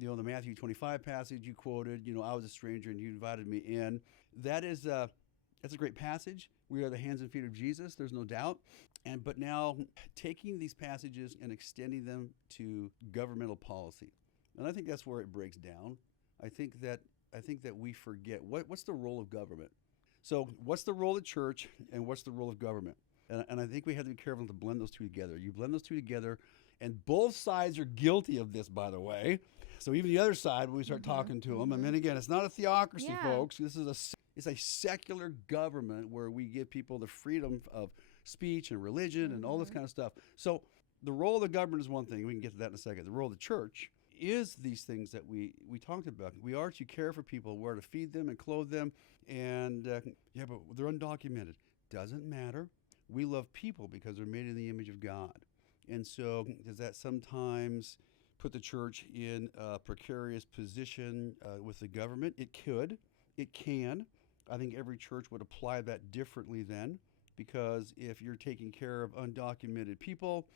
the Matthew 25 passage you quoted, I was a stranger and you invited me in. That is that's a great passage. We are the hands and feet of Jesus. There's no doubt. But now taking these passages and extending them to governmental policy, and I think that's where it breaks down. I think that we forget what's the role of government. So what's the role of church and what's the role of government? And I think we have to be careful to blend those two together. You blend those two together, and both sides are guilty of this, by the way. So even the other side, when we start talking to them, and then again, it's not a theocracy, Yeah. folks. It's a secular government where we give people the freedom of speech and religion and all this kind of stuff. So the role of the government is one thing. We can get to that in a second. The role of the church is these things that we talked about. We are to care for people. We are to feed them and clothe them. And yeah, but they're undocumented. Doesn't matter. We love people because they're made in the image of God. And so does that sometimes put the church in a precarious position with the government? It could. It can. I think every church would apply that differently then, because if you're taking care of undocumented people